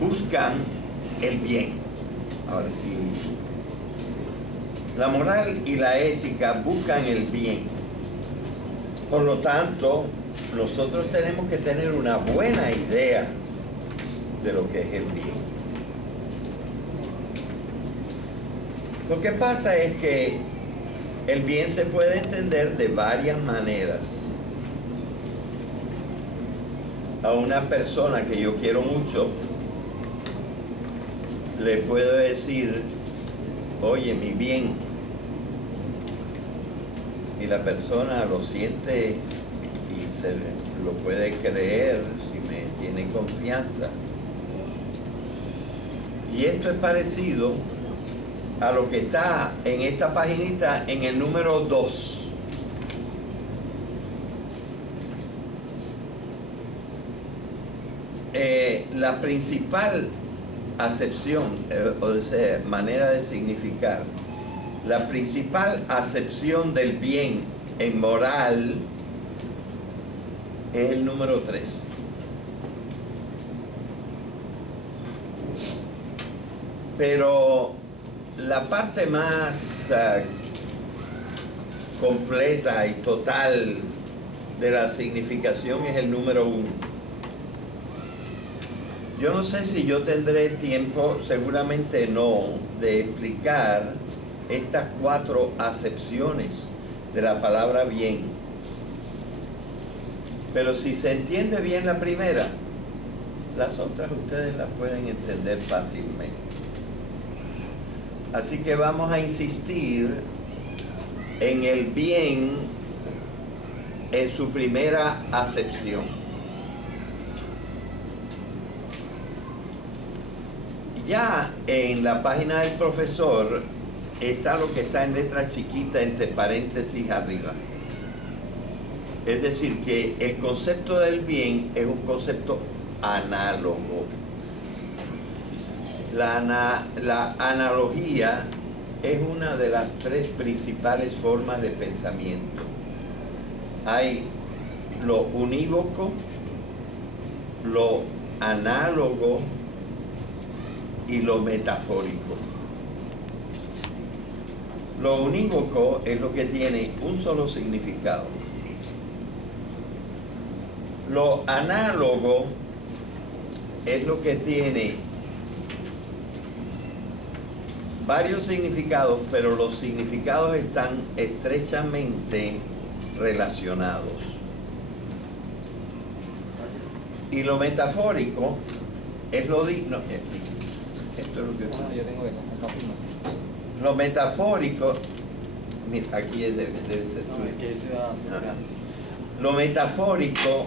buscan el bien. Ahora sí. La moral y la ética buscan el bien. Por lo tanto, nosotros tenemos que tener una buena idea de lo que es el bien. Lo que pasa es que el bien se puede entender de varias maneras. A una persona que yo quiero mucho, le puedo decir, oye, mi bien. Y la persona lo siente y se lo puede creer si me tiene confianza. Y esto es parecido a lo que está en esta paginita en el número 2. La principal acepción, o sea, manera de significar, la principal acepción del bien en moral es el número 3. Pero la parte más completa y total de la significación es el número 1. Yo no sé si yo tendré tiempo, seguramente no, de explicar estas 4 acepciones de la palabra bien. Pero si se entiende bien la primera, las otras ustedes las pueden entender fácilmente. Así que vamos a insistir en el bien en su primera acepción. Ya en la página del profesor está lo que está en letra chiquita entre paréntesis arriba. Es decir, que el concepto del bien es un concepto análogo. La analogía es una de las 3 principales formas de pensamiento. Hay lo unívoco, lo análogo y lo metafórico. Lo unívoco es lo que tiene un solo significado. Lo análogo es lo que tiene varios significados, pero los significados están estrechamente relacionados. Y lo metafórico es lo digno. Esto es lo que yo tengo que lo metafórico, mira, aquí debe ser tú. Lo metafórico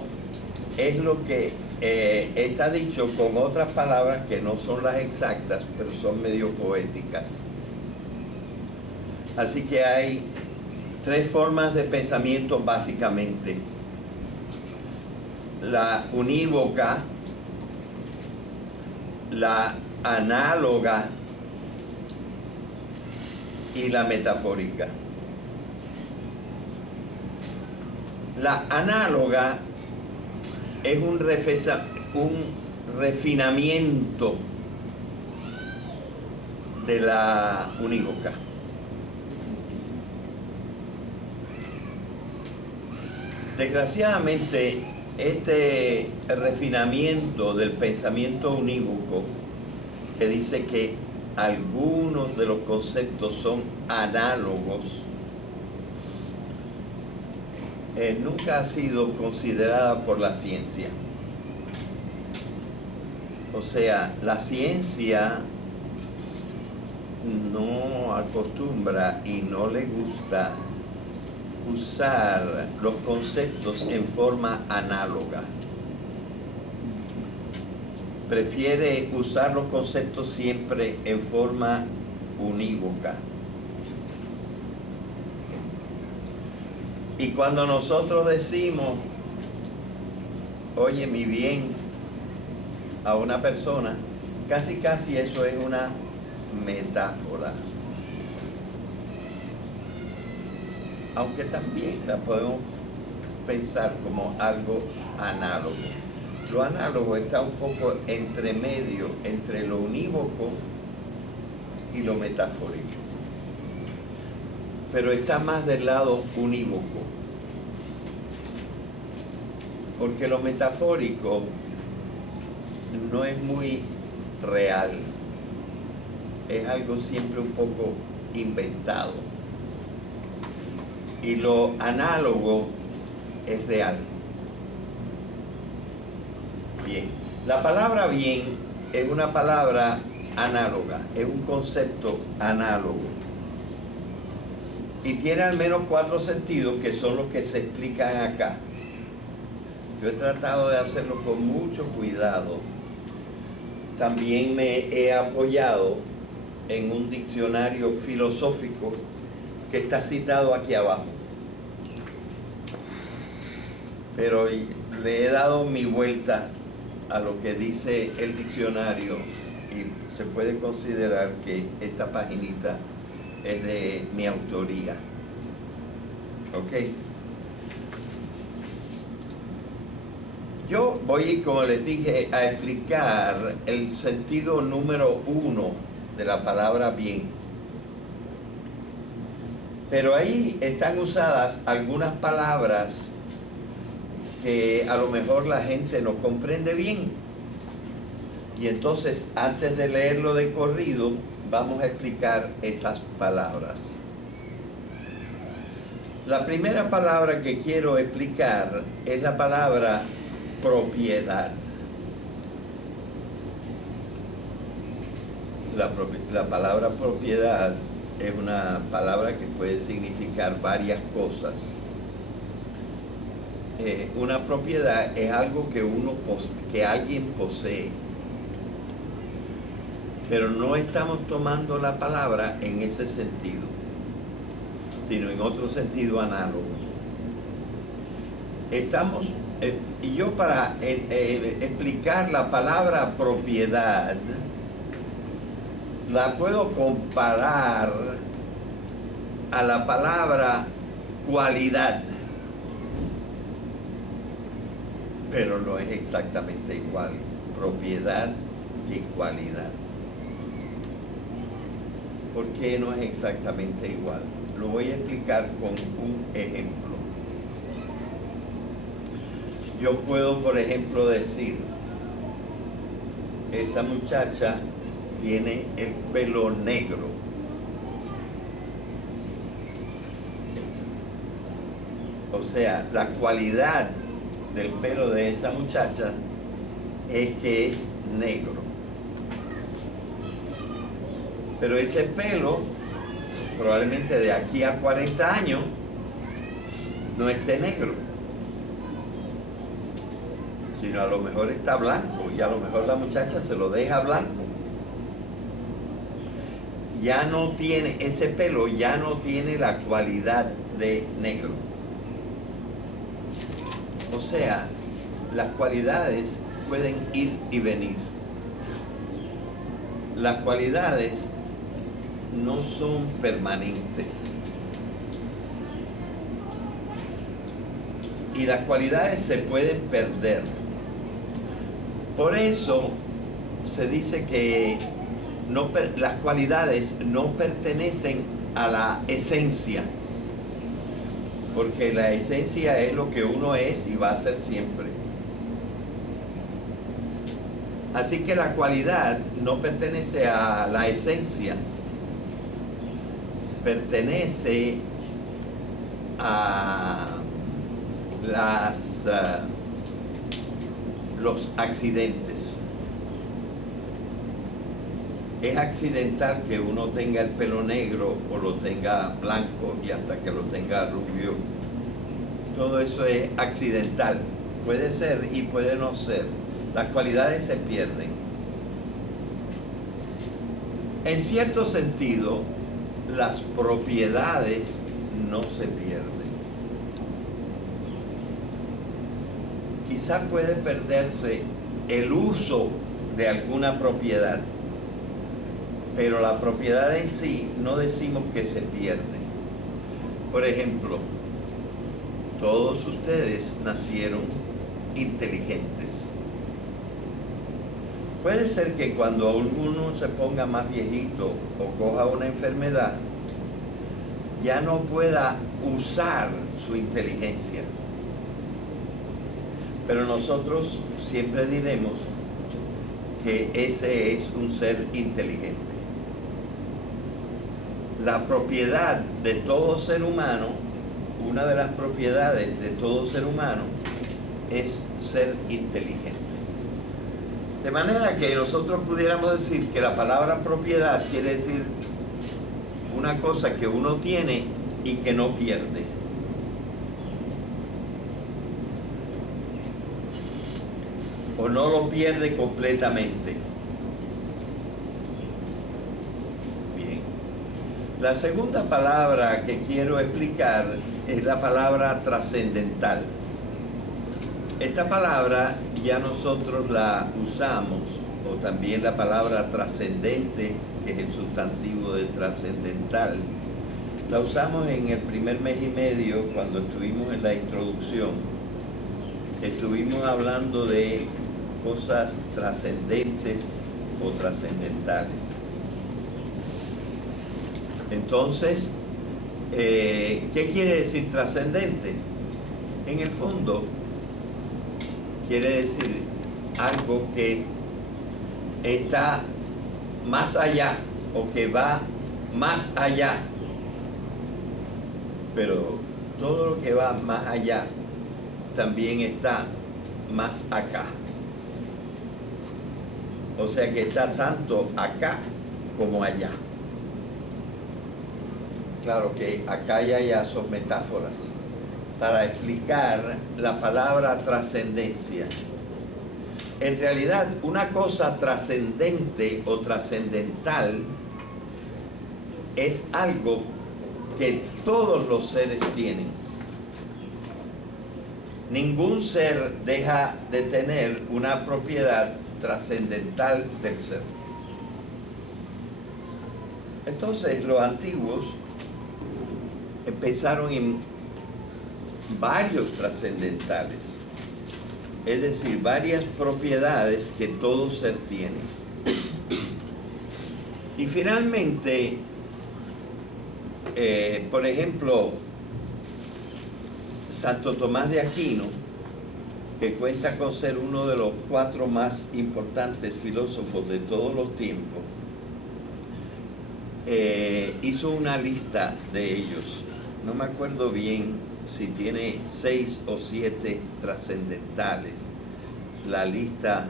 es lo que está dicho con otras palabras que no son las exactas, pero son medio poéticas. Así que hay 3 formas de pensamiento básicamente. La unívoca, la análoga y la metafórica. La análoga es un refinamiento de la unívoca. Desgraciadamente, este refinamiento del pensamiento unívoco, que dice que algunos de los conceptos son análogos, nunca ha sido considerada por la ciencia. O sea, la ciencia no acostumbra y no le gusta usar los conceptos en forma análoga. Prefiere usar los conceptos siempre en forma unívoca. Y cuando nosotros decimos, oye, mi bien, a una persona, casi eso es una metáfora. Aunque también la podemos pensar como algo análogo. Lo análogo está un poco entre medio, entre lo unívoco y lo metafórico. Pero está más del lado unívoco. Porque lo metafórico no es muy real. Es algo siempre un poco inventado. Y lo análogo es real. Bien. La palabra bien es una palabra análoga, es un concepto análogo. Y tiene al menos 4 sentidos que son los que se explican acá. Yo he tratado de hacerlo con mucho cuidado. También me he apoyado en un diccionario filosófico que está citado aquí abajo. Pero le he dado mi vuelta a lo que dice el diccionario y se puede considerar que esta paginita es de mi autoría. ¿Ok? Yo voy, como les dije, a explicar el sentido número 1 de la palabra bien. Pero ahí están usadas algunas palabras que a lo mejor la gente no comprende bien. Y entonces, antes de leerlo de corrido, vamos a explicar esas palabras. La primera palabra que quiero explicar es la palabra propiedad. La palabra propiedad es una palabra que puede significar varias cosas. Una propiedad es algo que alguien posee. Pero no estamos tomando la palabra en ese sentido, sino en otro sentido análogo. Y yo para explicar la palabra propiedad, la puedo comparar a la palabra cualidad, pero no es exactamente igual propiedad que cualidad. ¿Por qué no es exactamente igual? Lo voy a explicar con un ejemplo. Yo puedo, por ejemplo, decir, esa muchacha tiene el pelo negro. O sea, la cualidad del pelo de esa muchacha es que es negro. Pero ese pelo, probablemente de aquí a 40 años, no esté negro, sino a lo mejor está blanco, y a lo mejor la muchacha se lo deja blanco. Ya no tiene, ese pelo ya no tiene la cualidad de negro. O sea, las cualidades pueden ir y venir. Las cualidades no son permanentes. Y las cualidades se pueden perder. Por eso se dice que las cualidades no pertenecen a la esencia. Porque la esencia es lo que uno es y va a ser siempre. Así que la cualidad no pertenece a la esencia. Pertenece a los accidentes. Es accidental que uno tenga el pelo negro o lo tenga blanco y hasta que lo tenga rubio. Todo eso es accidental. Puede ser y puede no ser. Las cualidades se pierden. En cierto sentido, las propiedades no se pierden. Quizá puede perderse el uso de alguna propiedad, pero la propiedad en sí no decimos que se pierde. Por ejemplo, todos ustedes nacieron inteligentes. Puede ser que cuando alguno se ponga más viejito o coja una enfermedad, ya no pueda usar su inteligencia. Pero nosotros siempre diremos que ese es un ser inteligente. La propiedad de todo ser humano, una de las propiedades de todo ser humano, es ser inteligente. De manera que nosotros pudiéramos decir que la palabra propiedad quiere decir una cosa que uno tiene y que no pierde. O no lo pierde completamente. Bien. La segunda palabra que quiero explicar es la palabra trascendental. Esta palabra ya nosotros la usamos, o también la palabra trascendente, que es el sustantivo de trascendental, la usamos en el primer mes y medio cuando estuvimos en la introducción. Estuvimos hablando de cosas trascendentes o trascendentales. Entonces, ¿qué quiere decir trascendente? En el fondo, quiere decir algo que está más allá o que va más allá. Pero todo lo que va más allá también está más acá. O sea que está tanto acá como allá. Claro que acá y allá son metáforas para explicar la palabra trascendencia. En realidad, una cosa trascendente o trascendental es algo que todos los seres tienen. Ningún ser deja de tener una propiedad trascendental del ser. Entonces, los antiguos empezaron en varios trascendentales, es decir, varias propiedades que todo ser tiene. Y finalmente, por ejemplo, Santo Tomás de Aquino, que cuenta con ser uno de los 4 más importantes filósofos de todos los tiempos, hizo una lista de ellos. No me acuerdo bien si tiene 6 o 7 trascendentales, la lista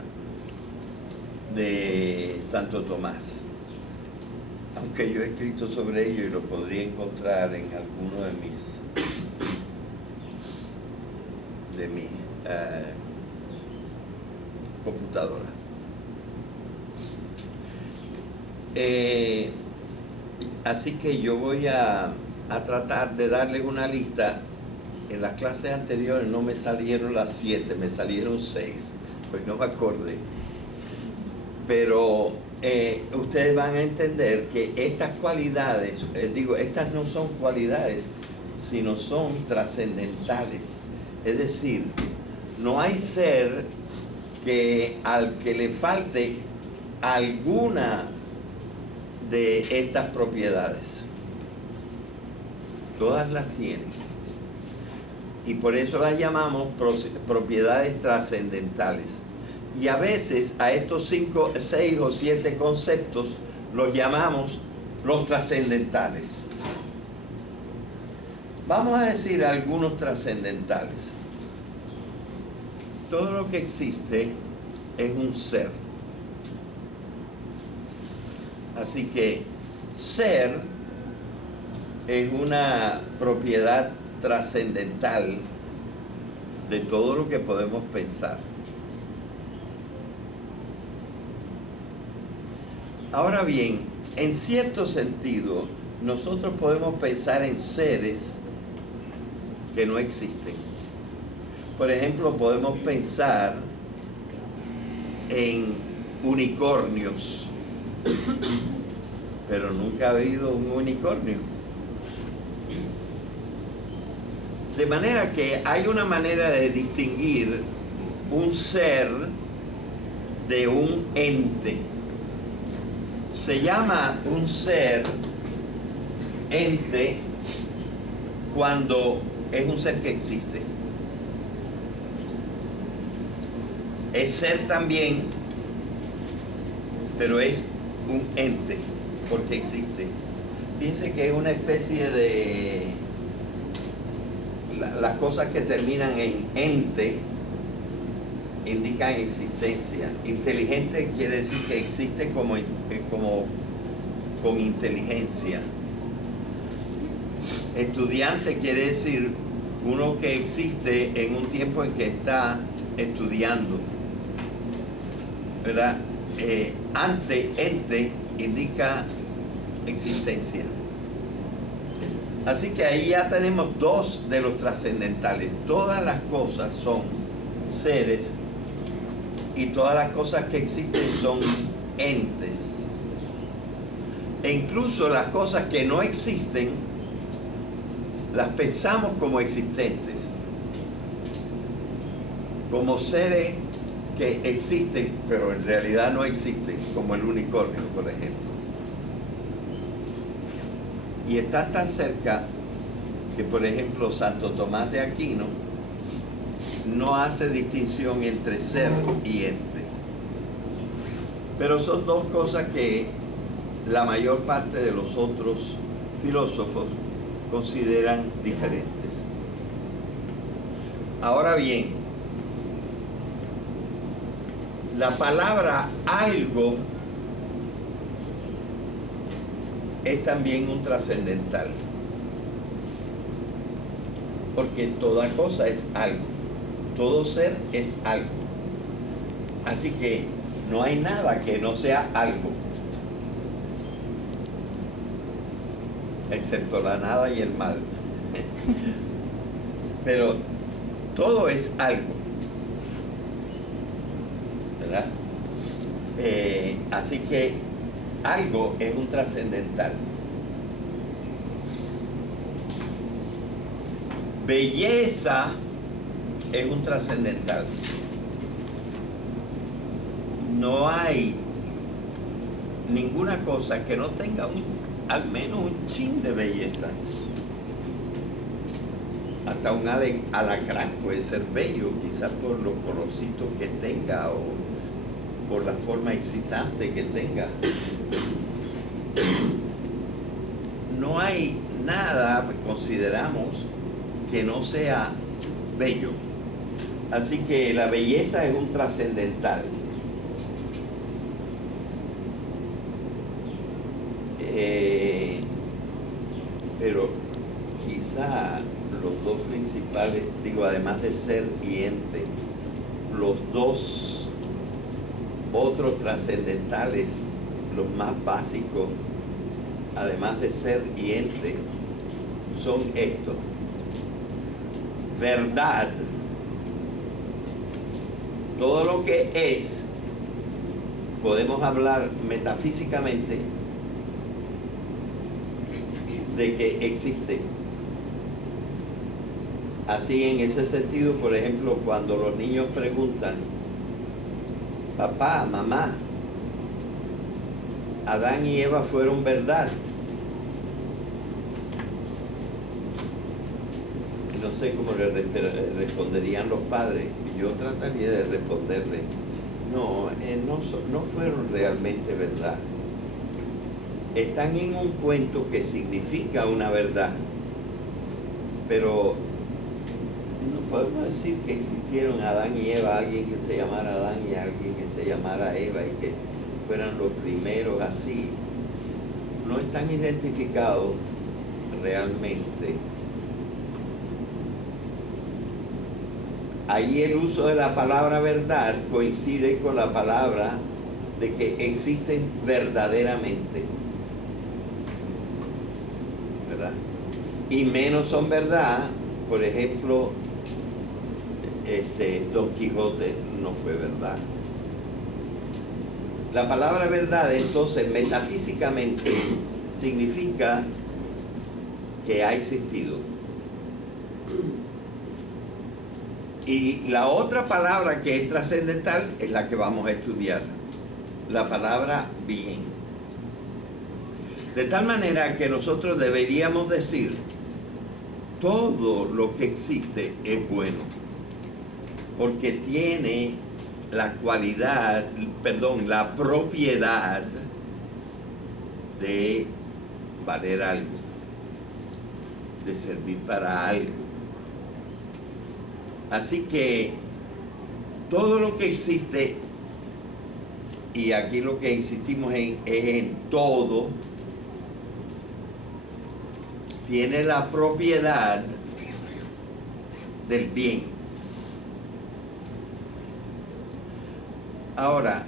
de Santo Tomás. Aunque yo he escrito sobre ello y lo podría encontrar en alguno de mis computadora. Así que yo voy a tratar de darles una lista. En las clases anteriores no me salieron las 7, me salieron 6, pues no me acordé. Pero ustedes van a entender que estas cualidades, estas no son cualidades, sino son trascendentales. Es decir, no hay ser que al que le falte alguna de estas propiedades. Todas las tienen. Y por eso las llamamos propiedades trascendentales. Y a veces a estos 5, 6 o 7 conceptos los llamamos los trascendentales. Vamos a decir algunos trascendentales. Todo lo que existe es un ser. Así que ser es una propiedad trascendental de todo lo que podemos pensar. Ahora bien, en cierto sentido, nosotros podemos pensar en seres que no existen. Por ejemplo, podemos pensar en unicornios, pero nunca ha habido un unicornio. De manera que hay una manera de distinguir un ser de un ente. Se llama un ser ente cuando es un ser que existe. Es ser también, pero es un ente porque existe. Piense que es una especie de... las cosas que terminan en ente indican existencia. Inteligente quiere decir que existe como con inteligencia. Estudiante quiere decir uno que existe en un tiempo en que está estudiando, ¿verdad? Ente indica existencia. Así que ahí ya tenemos dos de los trascendentales. Todas las cosas son seres y todas las cosas que existen son entes. E incluso las cosas que no existen las pensamos como existentes, como seres que existen, pero en realidad no existen, como el unicornio, por ejemplo. Y está tan cerca que, por ejemplo, Santo Tomás de Aquino no hace distinción entre ser y ente. Pero son dos cosas que la mayor parte de los otros filósofos consideran diferentes. Ahora bien, la palabra algo es también un trascendental, porque toda cosa es algo, todo ser es algo. Así que no hay nada que no sea algo, excepto la nada y el mal. Pero todo es algo, ¿verdad? Así que algo es un trascendental. Belleza es un trascendental. No hay ninguna cosa que no tenga al menos un chin de belleza. Hasta un alacrán puede ser bello, quizás por los colorcitos que tenga o por la forma excitante que tenga. No hay nada, consideramos, que no sea bello. Así que la belleza es un trascendental. Pero quizá los dos principales, digo, además de ser y ente, los dos otros trascendentales, los más básicos, además de ser y ente, son estos. Verdad, todo lo que es, podemos hablar metafísicamente de que existe. Así, en ese sentido, por ejemplo, cuando los niños preguntan, papá, mamá, Adán y Eva fueron verdad. No sé cómo le responderían los padres. Yo trataría de responderle, no fueron realmente verdad. Están en un cuento que significa una verdad, pero no podemos decir que existieron Adán y Eva, alguien que se llamara Adán y alguien que se llamara Eva y que fueran los primeros así. No están identificados realmente. Ahí el uso de la palabra verdad coincide con la palabra de que existen verdaderamente, ¿verdad? Y menos son verdad, por ejemplo, Don Quijote no fue verdad. La palabra verdad, entonces, metafísicamente, significa que ha existido. Y la otra palabra que es trascendental es la que vamos a estudiar, la palabra bien. De tal manera que nosotros deberíamos decir, todo lo que existe es bueno, porque tiene la cualidad, perdón, la propiedad de valer algo, de servir para algo. Así que todo lo que existe, y aquí lo que insistimos es en todo, tiene la propiedad del bien. Ahora,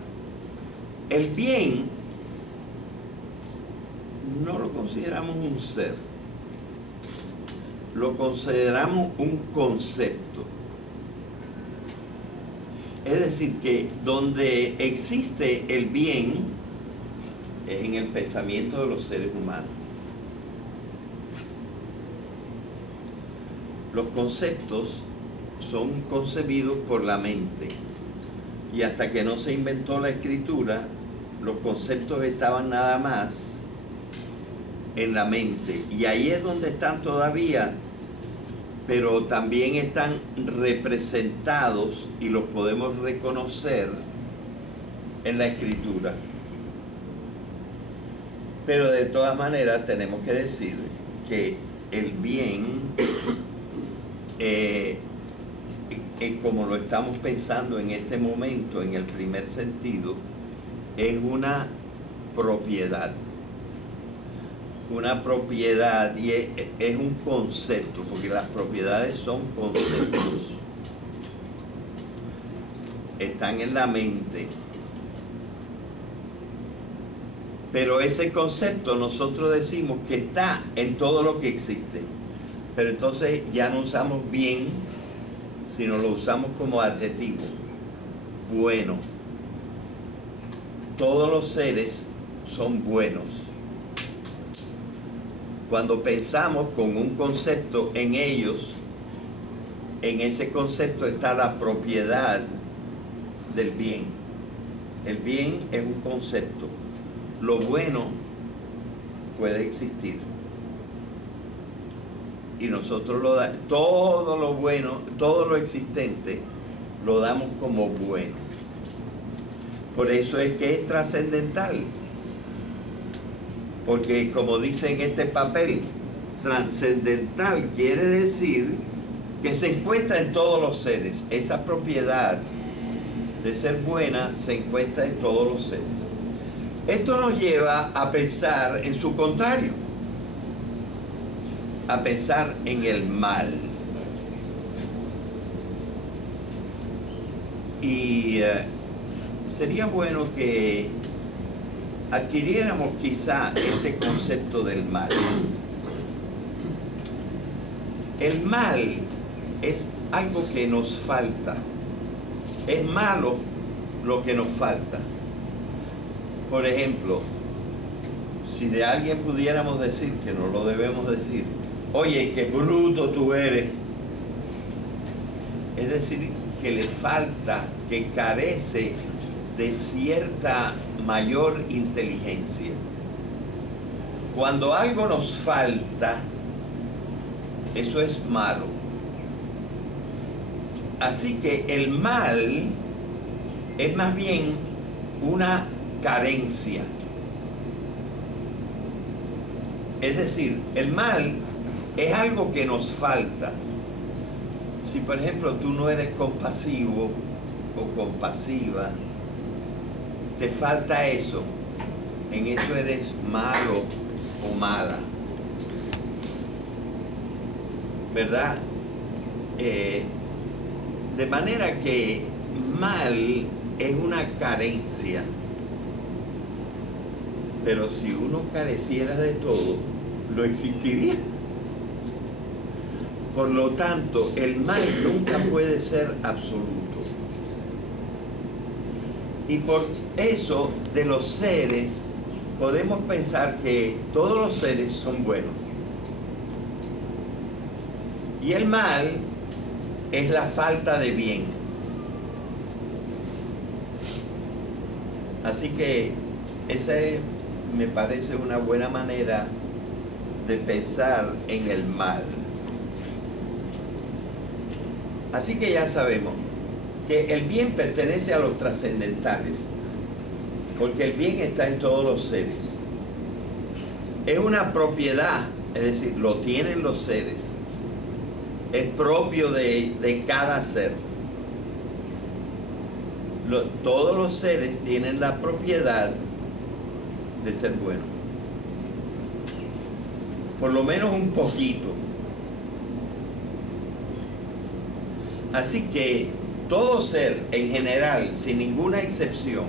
el bien no lo consideramos un ser, lo consideramos un concepto. Es decir, que donde existe el bien es en el pensamiento de los seres humanos. Los conceptos son concebidos por la mente, y hasta que no se inventó la escritura, los conceptos estaban nada más en la mente, y ahí es donde están todavía, pero también están representados y los podemos reconocer en la escritura. Pero de todas maneras tenemos que decir que el bien, como lo estamos pensando en este momento, en el primer sentido, es una propiedad. Una propiedad, y es un concepto, porque las propiedades son conceptos. Están en la mente. Pero ese concepto nosotros decimos que está en todo lo que existe. Pero entonces ya no usamos bien, sino lo usamos como adjetivo. Bueno. Todos los seres son buenos. Cuando pensamos con un concepto en ellos, en ese concepto está la propiedad del bien. El bien es un concepto. Lo bueno puede existir. Y nosotros todo lo bueno, todo lo existente, lo damos como bueno. Por eso es que es trascendental. Porque como dice en este papel, trascendental quiere decir que se encuentra en todos los seres. Esa propiedad de ser buena se encuentra en todos los seres. Esto nos lleva a pensar en su contrario, a pensar en el mal. Y sería bueno que adquiriéramos quizá este concepto del mal. El mal es algo que nos falta. Es malo lo que nos falta. Por ejemplo, si de alguien pudiéramos decir, que no lo debemos decir, oye, qué bruto tú eres, es decir, que le falta, que carece de cierta mayor inteligencia. Cuando algo nos falta, eso es malo. Así que el mal es más bien una carencia. Es decir, el mal es algo que nos falta. Si por ejemplo tú no eres compasivo o compasiva, te falta eso, en eso eres malo o mala, ¿verdad? De manera que mal es una carencia, pero si uno careciera de todo, no existiría. Por lo tanto, el mal nunca puede ser absoluto. Y por eso de los seres podemos pensar que todos los seres son buenos. Y el mal es la falta de bien. Así que esa me parece una buena manera de pensar en el mal. Así que ya sabemos que el bien pertenece a los trascendentales, porque el bien está en todos los seres. Es una propiedad, es decir, lo tienen los seres. Es propio de cada ser. Todos los seres tienen la propiedad de ser buenos. Por lo menos un poquito. Así que todo ser en general, sin ninguna excepción,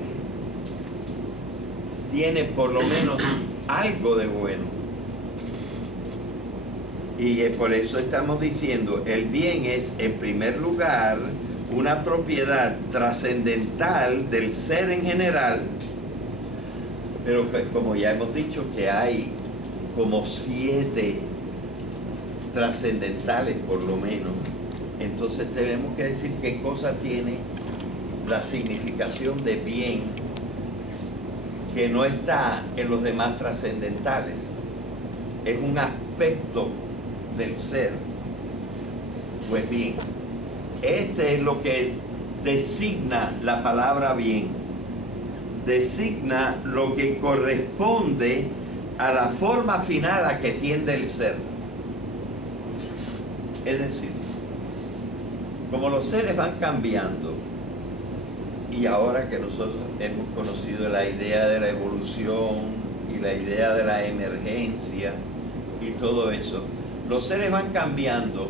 tiene por lo menos algo de bueno. Y por eso estamos diciendo, el bien es en primer lugar una propiedad trascendental del ser en general, pero que, como ya hemos dicho, que hay como 7 trascendentales por lo menos. Entonces tenemos que decir qué cosa tiene la significación de bien que no está en los demás trascendentales. Es un aspecto del ser. Pues bien, este es lo que designa la palabra bien. Designa lo que corresponde a la forma final a que tiende el ser. Es decir, como los seres van cambiando, y ahora que nosotros hemos conocido la idea de la evolución y la idea de la emergencia y todo eso, los seres van cambiando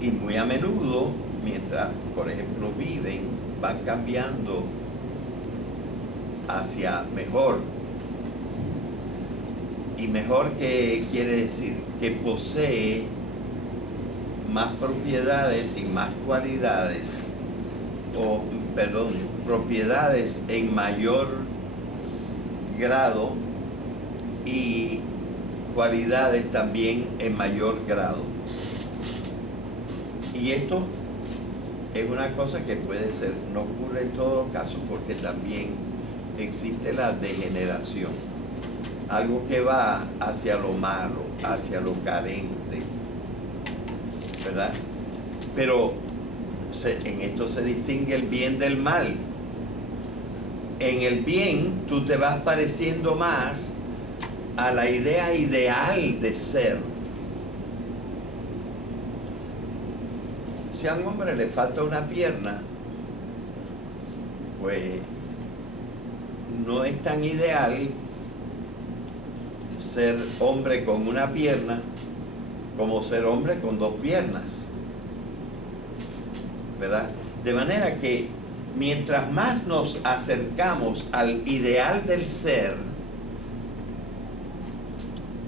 y muy a menudo, mientras, por ejemplo, viven, van cambiando hacia mejor. Y mejor, que quiere decir que posee más propiedades y más cualidades, propiedades en mayor grado y cualidades también en mayor grado. Y esto es una cosa que puede ser, no ocurre en todos los casos, porque también existe la degeneración, algo que va hacia lo malo, hacia lo carente, ¿verdad? Pero en esto se distingue el bien del mal. En el bien tú te vas pareciendo más a la idea ideal de ser. Si a un hombre le falta una pierna, pues no es tan ideal ser hombre con una pierna como ser hombre con 2 piernas, ¿verdad? De manera que mientras más nos acercamos al ideal del ser,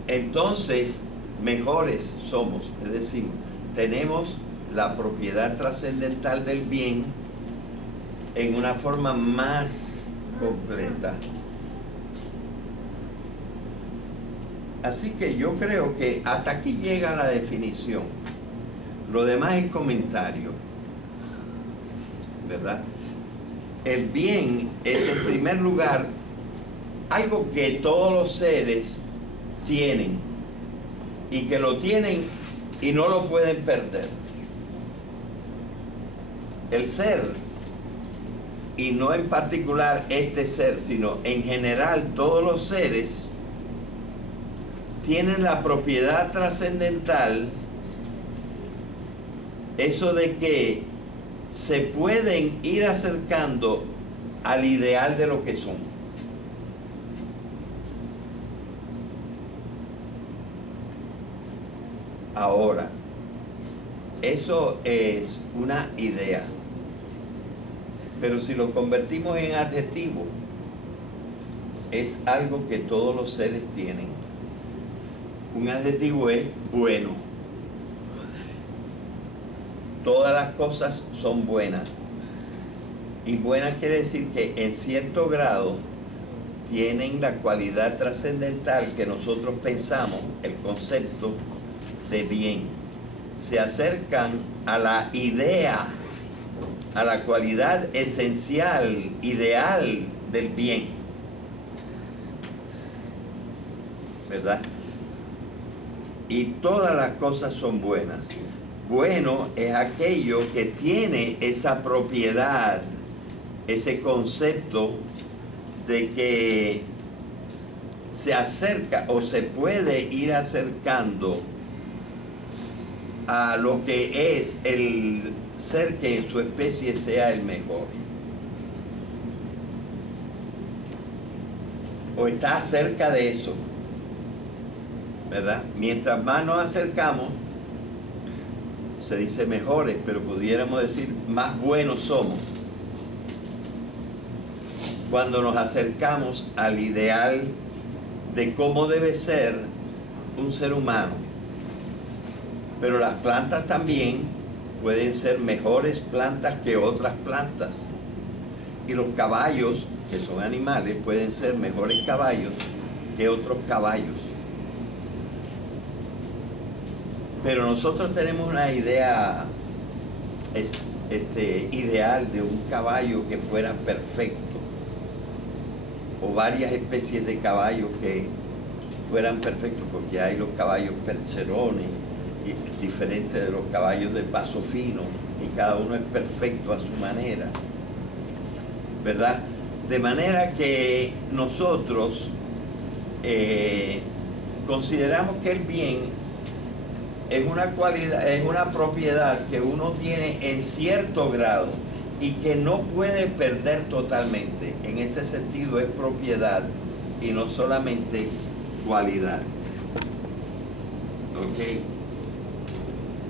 entonces mejores somos. Es decir, tenemos la propiedad trascendental del bien en una forma más completa. Así que yo creo que hasta aquí llega la definición. Lo demás es comentario, ¿verdad? El bien es, en primer lugar, algo que todos los seres tienen y que lo tienen y no lo pueden perder. El ser, y no en particular este ser, sino en general todos los seres, tienen la propiedad trascendental, eso de que se pueden ir acercando al ideal de lo que son. Ahora, eso es una idea, pero si lo convertimos en adjetivo, es algo que todos los seres tienen. Un adjetivo es bueno. Todas las cosas son buenas. Y buenas quiere decir que en cierto grado tienen la cualidad trascendental que nosotros pensamos, el concepto de bien. se acercan a la idea, a la cualidad esencial, ideal del bien, ¿verdad? Y todas las cosas son buenas. Bueno es aquello que tiene esa propiedad, ese concepto de que se acerca o se puede ir acercando a lo que es el ser que en su especie sea el mejor. O está cerca de eso, ¿verdad? Mientras más nos acercamos, se dice mejores, pero pudiéramos decir más buenos somos cuando nos acercamos al ideal de cómo debe ser un ser humano. Pero las plantas también pueden ser mejores plantas que otras plantas. Y los caballos, que son animales, pueden ser mejores caballos que otros caballos. Pero nosotros tenemos una idea ideal de un caballo que fuera perfecto, o varias especies de caballos que fueran perfectos, porque hay los caballos percherones, y diferentes de los caballos de paso fino, y cada uno es perfecto a su manera, ¿verdad? De manera que nosotros consideramos que el bien es una cualidad, es una propiedad que uno tiene en cierto grado y que no puede perder totalmente. En este sentido es propiedad y no solamente cualidad. ¿Ok?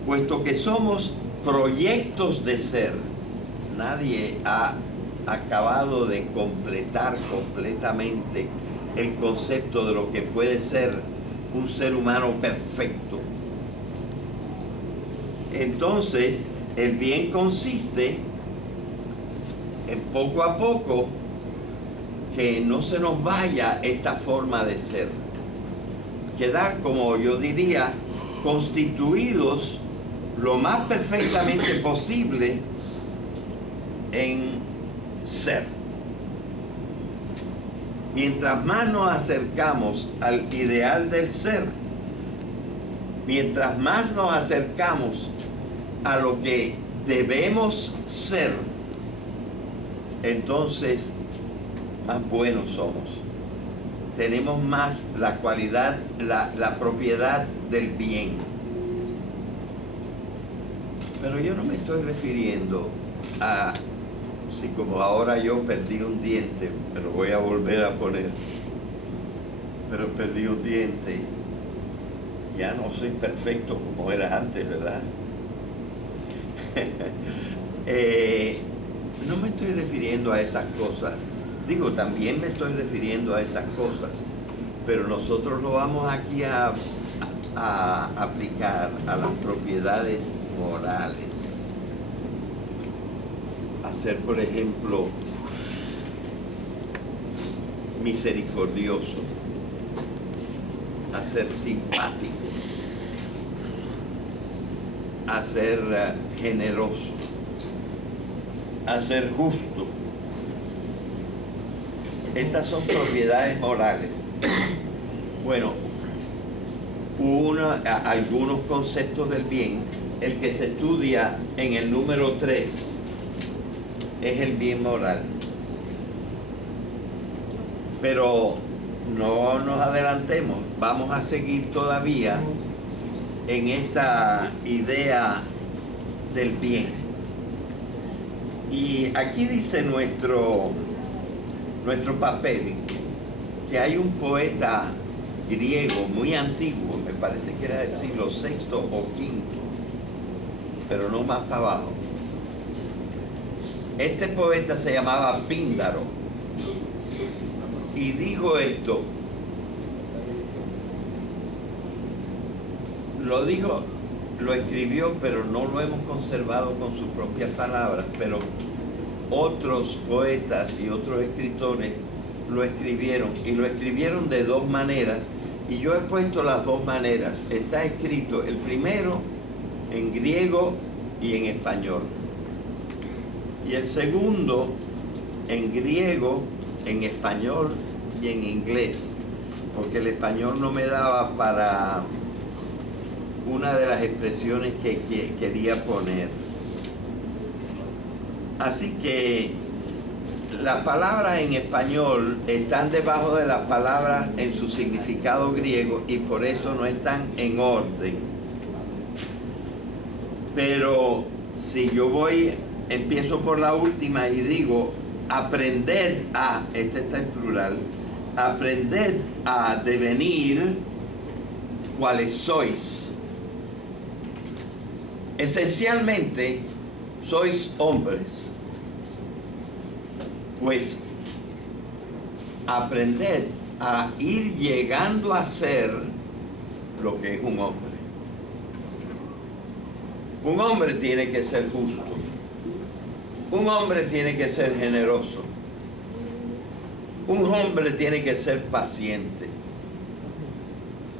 Puesto que somos proyectos de ser, nadie ha acabado de completar completamente el concepto de lo que puede ser un ser humano perfecto. Entonces, el bien consiste en poco a poco que no se nos vaya esta forma de ser. Quedar, como yo diría, constituidos lo más perfectamente posible en ser. Mientras más nos acercamos al ideal del ser, mientras más nos acercamos a lo que debemos ser, entonces más buenos somos. Tenemos más la cualidad, la propiedad del bien. Pero yo no me estoy refiriendo a, si como ahora yo perdí un diente, me lo voy a volver a poner, pero perdí un diente, ya no soy perfecto como era antes, ¿verdad? No me estoy refiriendo a esas cosas. Digo, también me estoy refiriendo a esas cosas, pero nosotros lo vamos aquí a aplicar a las propiedades morales. A ser, por ejemplo, misericordioso, a ser simpático, a ser generoso, a ser justo. Estas son propiedades morales. Bueno, algunos conceptos del bien, el que se estudia en el número 3 es el bien moral. Pero no nos adelantemos, vamos a seguir todavía en esta idea del bien. Y aquí dice nuestro papel que hay un poeta griego muy antiguo, me parece que era del siglo VI o V, pero no más para abajo. Este poeta se llamaba Píndaro y dijo esto. Lo escribió, pero no lo hemos conservado con sus propias palabras, pero otros poetas y otros escritores lo escribieron, y lo escribieron de dos maneras, y yo he puesto las dos maneras. Está escrito el primero en griego y en español. Y el segundo en griego, en español y en inglés, porque el español no me daba para una de las expresiones que quería poner. Así que las palabras en español están debajo de las palabras en su significado griego y por eso no están en orden. Pero si yo empiezo por la última y digo, aprended a, este está en plural, aprended a devenir cuáles sois. Esencialmente, sois hombres. Pues aprended a ir llegando a ser lo que es un hombre. Un hombre tiene que ser justo. Un hombre tiene que ser generoso. Un hombre tiene que ser paciente.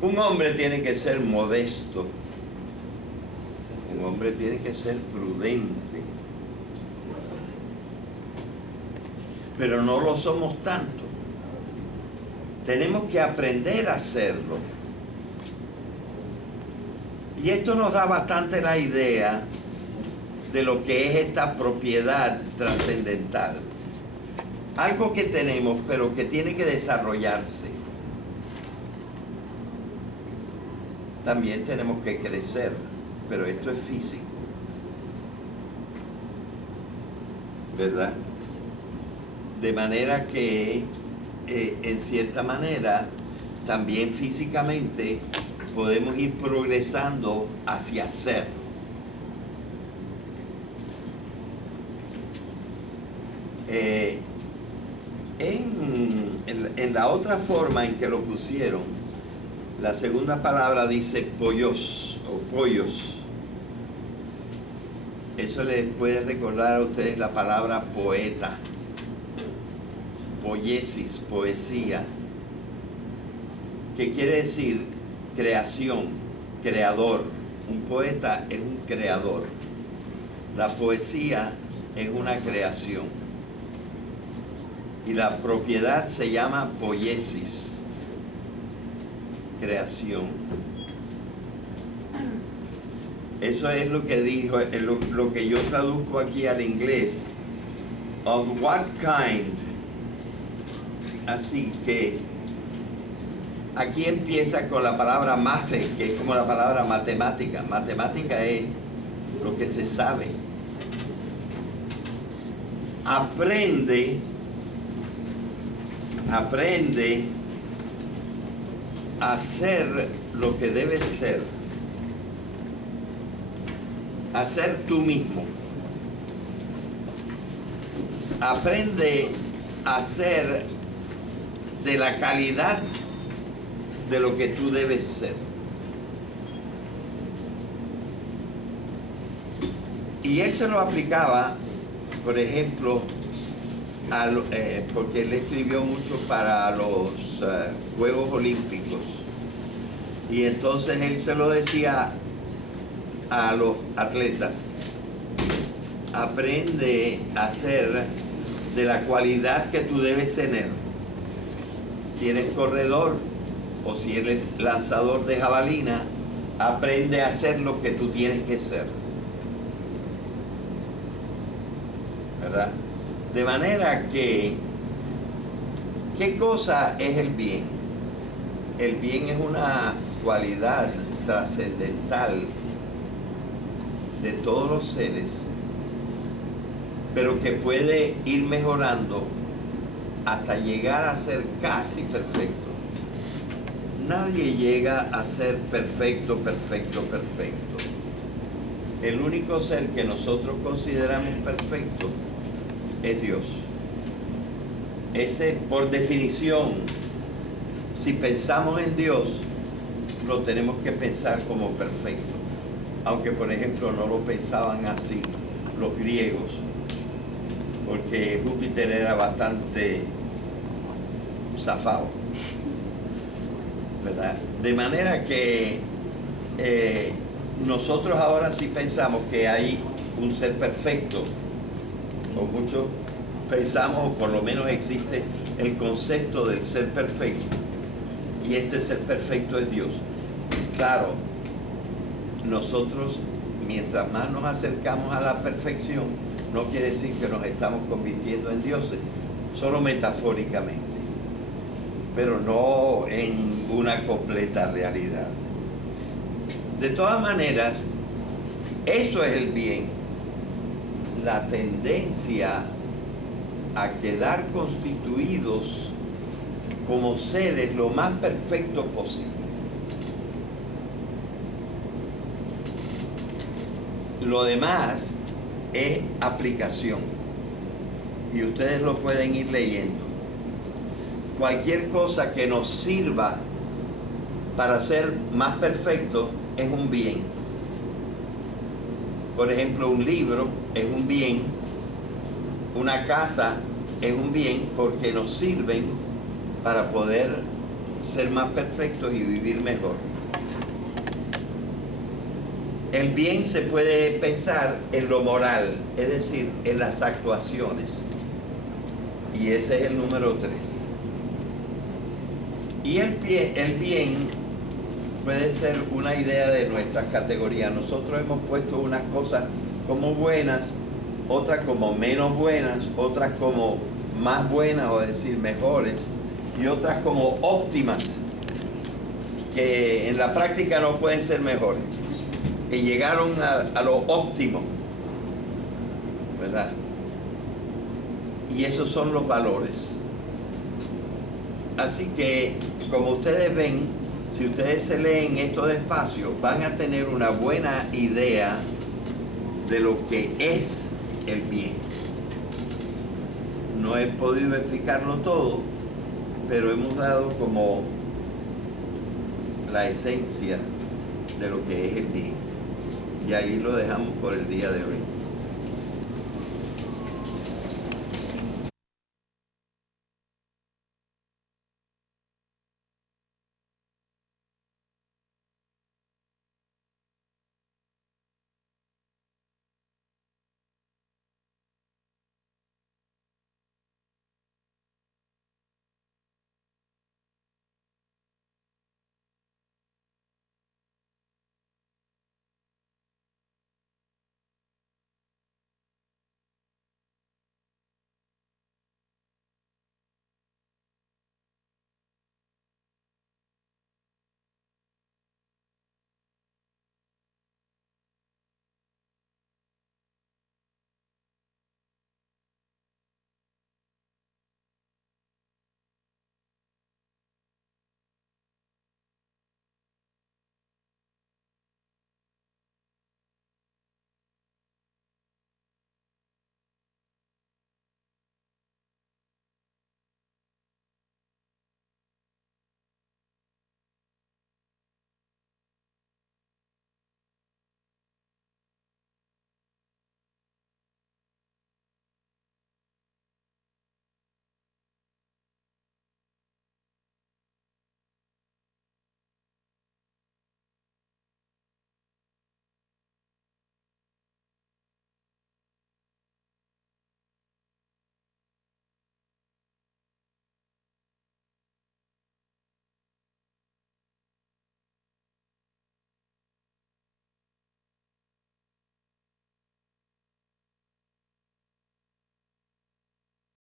Un hombre tiene que ser modesto. Un hombre tiene que ser prudente. Pero no lo somos tanto. Tenemos que aprender a hacerlo. Y esto nos da bastante la idea de lo que es esta propiedad trascendental. Algo que tenemos, pero que tiene que desarrollarse. También tenemos que crecer, pero esto es físico. ¿Verdad? De manera que, en cierta manera, también físicamente podemos ir progresando hacia ser. En la otra forma en que lo pusieron, la segunda palabra dice pollos o pollos. Eso les puede recordar a ustedes la palabra poeta. Poiesis, poesía, que quiere decir creación, creador. Un poeta es un creador. La poesía es una creación. Y la propiedad se llama poiesis, creación. Eso es lo que dijo, lo que yo traduzco aquí al inglés. Of what kind? Así que aquí empieza con la palabra mathe, que es como la palabra matemática. Matemática es lo que se sabe. Aprende a ser lo que debes ser. A ser tú mismo. Aprende a ser de la calidad de lo que tú debes ser. Y él se lo aplicaba, por ejemplo, porque él escribió mucho para los Juegos Olímpicos. Y entonces él se lo decía a los atletas: aprende a ser de la cualidad que tú debes tener. Si eres corredor o si eres lanzador de jabalina, aprende a ser lo que tú tienes que ser. ¿Verdad? De manera que, ¿qué cosa es el bien? El bien es una cualidad trascendental de todos los seres, pero que puede ir mejorando hasta llegar a ser casi perfecto. Nadie llega a ser perfecto. El único ser que nosotros consideramos perfecto es Dios. Ese, por definición, si pensamos en Dios, lo tenemos que pensar como perfecto. Aunque, por ejemplo, no lo pensaban así los griegos, porque Júpiter era bastante zafado, ¿verdad? De manera que nosotros ahora sí pensamos que hay un ser perfecto, o muchos pensamos, o por lo menos existe el concepto del ser perfecto, y este ser perfecto es Dios. Claro, nosotros, mientras más nos acercamos a la perfección, no quiere decir que nos estamos convirtiendo en dioses, solo metafóricamente, pero no en una completa realidad. De todas maneras, eso es el bien, la tendencia a quedar constituidos como seres lo más perfectos posible. Lo demás es aplicación, y ustedes lo pueden ir leyendo. Cualquier cosa que nos sirva para ser más perfectos es un bien. Por ejemplo, un libro es un bien, una casa es un bien porque nos sirven para poder ser más perfectos y vivir mejor. El bien se puede pensar en lo moral, es decir, en las actuaciones. Y ese es el número 3. Y el bien puede ser una idea de nuestras categorías. Nosotros hemos puesto unas cosas como buenas, otras como menos buenas, otras como más buenas, o decir mejores, y otras como óptimas, que en la práctica no pueden ser mejores, que llegaron a lo óptimo, ¿verdad? Y esos son los valores. Así que, como ustedes ven, si ustedes se leen estos espacios, van a tener una buena idea de lo que es el bien. No he podido explicarlo todo, pero hemos dado como la esencia de lo que es el bien. Y ahí lo dejamos por el día de hoy.